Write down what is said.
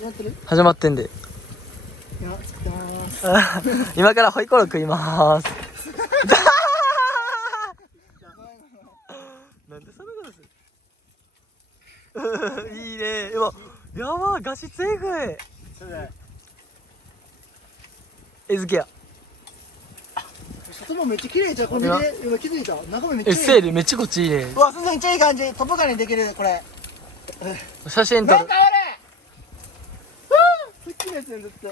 始まってる？始まってんで。いや、作ってまーす。今からホイコーロー食いまーす。なんでそんなことする？いいね。今、やばー、画質えぐい。えずけや。外もめっちゃ綺麗じゃん。これで今気づいた。中もめっちゃえ、いい。セールめっちゃこっちいいね。うわ、めっちゃいい感じ。トップガンにできる、これ。写真撮る。なんか俺さっきのやつやん、ずっと。